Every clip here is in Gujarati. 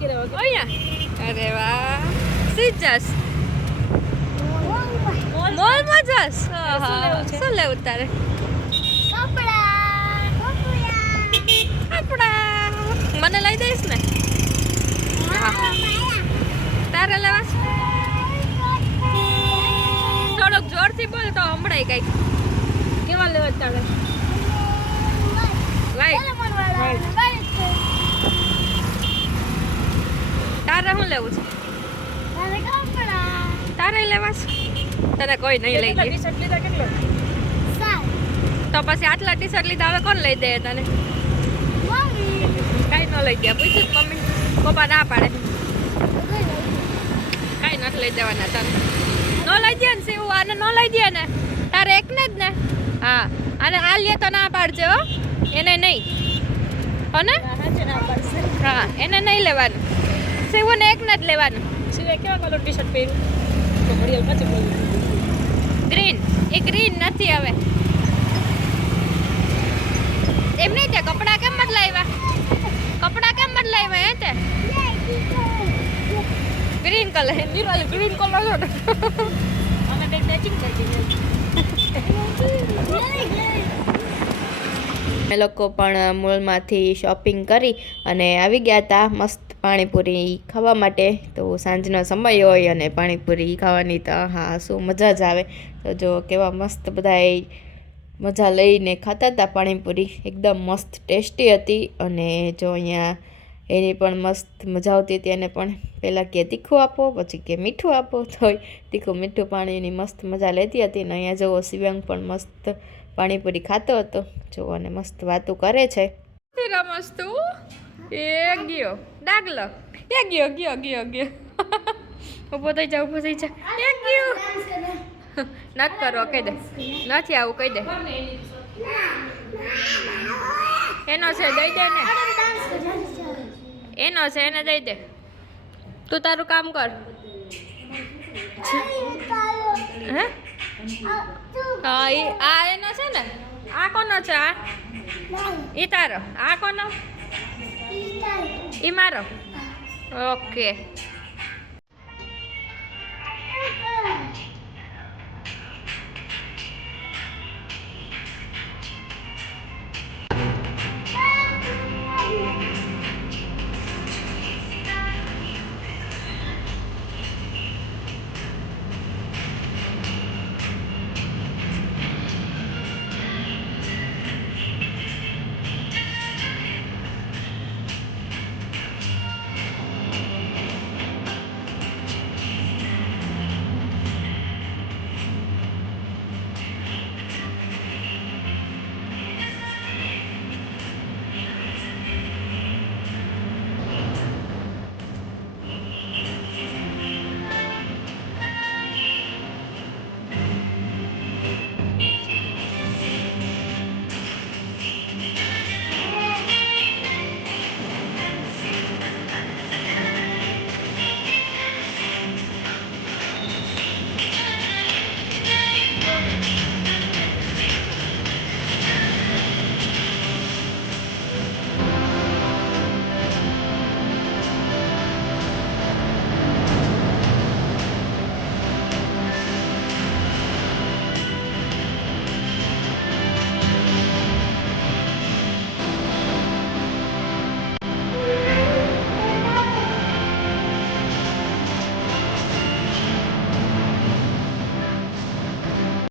અહીંયા અરે વાહ સીજાસ મોલમાં જાસ શું લેવું તારે કપડા મને લઈ દઈશ ને તારે લેવા થોડોક જોરથી બોલ તો હમણાં કઈક કેવા લેવા તારે તારે શું લેવું છે તારે લેવા તને કોઈ નહીં લઈ દે તો પછી આટલા ટી શર્ટ લીધા હવે કોણ લઈ દે તને કઈ ન લઈ દે પૂછ્યું મમ્મી પપ્પા ના પાડે કઈ નથી લઈ દેવાના તને ન લઈ દે ને શિવ આને ન લઈ દે ને તારે એકને જ ને હા અને આ લે તો ના પાડજે હો એને નહીં હો ને હા એને નહીં લેવાનું શિવને એકને જ લેવાનું શિવે કેવા કલર ટી શર્ટ પહેર્યું ગ્રીન એ ગ્રીન નથી હવે એમ નહીં તે કપડા કેમ બદલાવ્યા હે તે ગ્રીન કલર નિરાલ ગ્રીન કલર છે અમે બે મેચિંગ કરી અમે લોકો પણ મોલમાંથી શોપિંગ કરી અને આવી ગયા હતા મસ્ત પાણીપુરી ખાવા માટે તો સાંજનો સમય હોય અને પાણીપુરી ખાવાની તો હા શું મજા જ આવે તો જો કેવા મસ્ત બધાએ મજા લઈને ખાતા હતા પાણીપુરી એકદમ મસ્ત ટેસ્ટી હતી અને જો અહીંયા એની પણ મસ્ત મજા આવતી હતી અને પણ પહેલાં કે તીખું આપો પછી કે મીઠું આપો તો તીખું મીઠું પાણીની મસ્ત મજા લેતી હતી અને અહીંયા જુઓ શિવાંગ પણ મસ્ત પાણીપુરી ખાતો હતો જો અને મસ્ત વાતો કરે છે રમસ તું એ ગયો ડાગલો એ ગયો ઊભો થઈ જા એ ગયો નથી કરો કહી દે નથી આવું કહી દે એનો છે દઈ દે ને એનો છે એને દઈ દે તું તારું કામ કર હે હા આ એનો છે ને આ કોનો છે આ ઈ તારો આ કોનો ઈ મારો ઓકે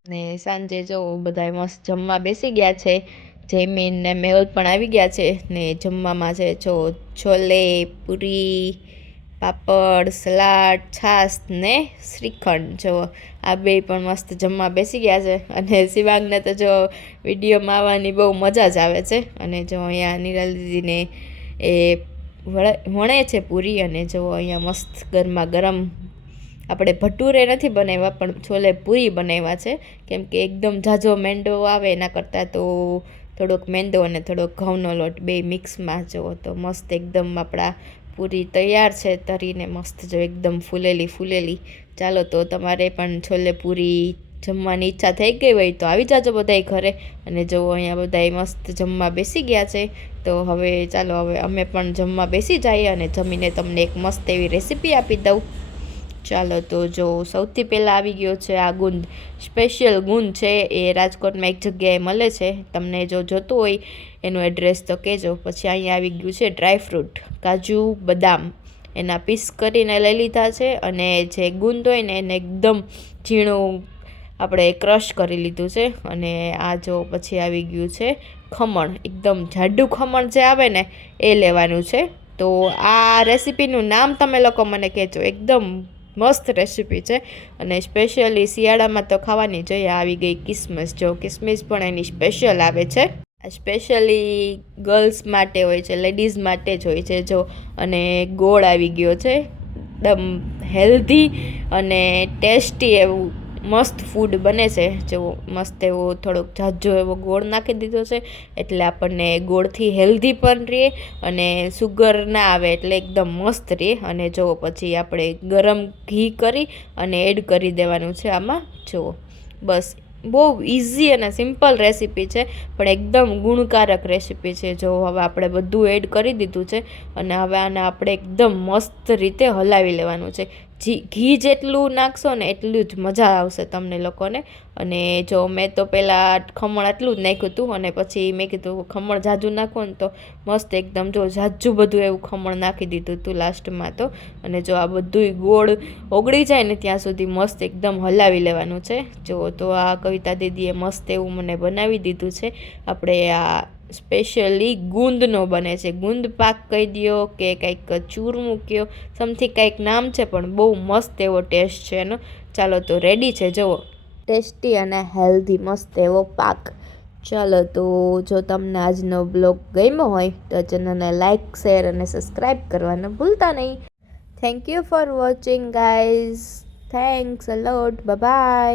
ને સાંજે જો બધા મસ્ત જમવા બેસી ગયા છે જયમીન ને મેહુલ પણ આવી ગયા છે ને જમવામાં છે જો છોલે પૂરી પાપડ સલાડ છાશ ને શ્રીખંડ જો આ બે પણ મસ્ત જમવા બેસી ગયા છે અને શિવાંગને તો જો વિડીયોમાં આવવાની બહુ મજા જ આવે છે અને જો અહીંયા નિરાલ દીદીને એ વણે છે પૂરી અને જો અહીંયા મસ્ત ગરમા ગરમ આપણે ભટુરે નથી બનાવ્યા પણ છોલે પૂરી બનાવ્યા છે કેમ કે એકદમ ઝાઝો મેંદો આવે એના કરતાં તો થોડોક મેંદો અને થોડોક ઘઉંનો લોટ બે મિક્સમાં જુઓ તો મસ્ત એકદમ આપણા પૂરી તૈયાર છે તરીને મસ્ત જો એકદમ ફૂલેલી ચાલો તો તમારે પણ છોલે પૂરી જમવાની ઈચ્છા થઈ ગઈ હોય તો આવી જાજો બધાય ઘરે. અને જો અહીંયા બધાય મસ્ત જમવા બેસી ગયા છે. તો હવે ચાલો હવે અમે પણ જમવા બેસી જઈએ અને જમીને તમને એક મસ્ત એવી રેસીપી આપી દઉં. ચાલો તો જો સૌથી પહેલાં આવી ગયો છે આ ગુંદ. સ્પેશિયલ ગુંદ છે એ રાજકોટમાં એક જગ્યાએ મળે છે. તમને જો જોતું હોય એનું એડ્રેસ તો કહેજો. પછી અહીંયા આવી ગયું છે ડ્રાયફ્રૂટ, કાજુ, બદામ, એના પીસ કરીને લઈ લીધા છે. અને જે ગુંદ હોય ને એને એકદમ ઝીણું આપણે ક્રશ કરી લીધું છે. અને આ જો પછી આવી ગયું છે ખમણ, એકદમ જાડું ખમણ જે આવે ને એ લેવાનું છે. તો આ રેસીપીનું નામ તમે લોકો મને કહેજો. એકદમ મસ્ત રેસીપી છે અને સ્પેશિયલી શિયાળામાં તો ખાવાની જોઈએ. આવી ગઈ કિસમિસ. જો કિસમિસ પણ એની સ્પેશિયલ આવે છે. આ સ્પેશિયલી ગર્લ્સ માટે હોય છે, લેડીઝ માટે જ હોય છે. જો અને ગોળ આવી ગયો છે. એકદમ હેલ્ધી અને ટેસ્ટી એવું મસ્ત ફૂડ બને છે. જો મસ્ત એવો થોડોક ઝાઝો એવો ગોળ નાખી દીધો છે એટલે આપણને ગોળથી હેલ્ધી પણ રહે અને સુગર ના આવે એટલે એકદમ મસ્ત રહે. અને જો પછી આપણે ગરમ ઘી કરી અને એડ કરી દેવાનું છે આમાં. જુઓ બસ, બહુ ઇઝી અને સિમ્પલ રેસીપી છે પણ એકદમ ગુણકારક રેસીપી છે. જો હવે આપણે બધું એડ કરી દીધું છે અને હવે આને આપણે એકદમ મસ્ત રીતે હલાવી લેવાનું છે. ઘી જેટલું નાખશો ને એટલું જ મજા આવશે તમને લોકોને. અને જો મેં તો પહેલાં ખમણ આટલું જ નાખ્યું હતું અને પછી મેં કીધું ખમણ ઝાઝું નાખો ને તો મસ્ત એકદમ જો ઝાઝું બધું એવું ખમણ નાખી દીધું હતું લાસ્ટમાં તો. અને જો આ બધું ગોળ ઓગળી જાય ને ત્યાં સુધી મસ્ત એકદમ હલાવી લેવાનું છે. જો તો આ કવિતા દીદીએ મસ્ત એવું મને બનાવી દીધું છે. આપણે આ સ્પેશિયલી ગુંદનો બને છે. ગુંદ પાક કહી દો કે કંઈક ચૂરમું કહો, સમથિંગ કંઈક નામ છે પણ બહુ મસ્ત એવો ટેસ્ટ છે એનો. ચાલો તો રેડી છે. જુઓ ટેસ્ટી અને હેલ્ધી મસ્ત એવો પાક. ચાલો તો જો તમને આજનો બ્લોગ ગમ્યો હોય તો ચેનલને લાઇક, શેર અને સબસ્ક્રાઈબ કરવાનું ભૂલતા નહીં. Thank you for watching guys. Thanks a lot. Bye bye.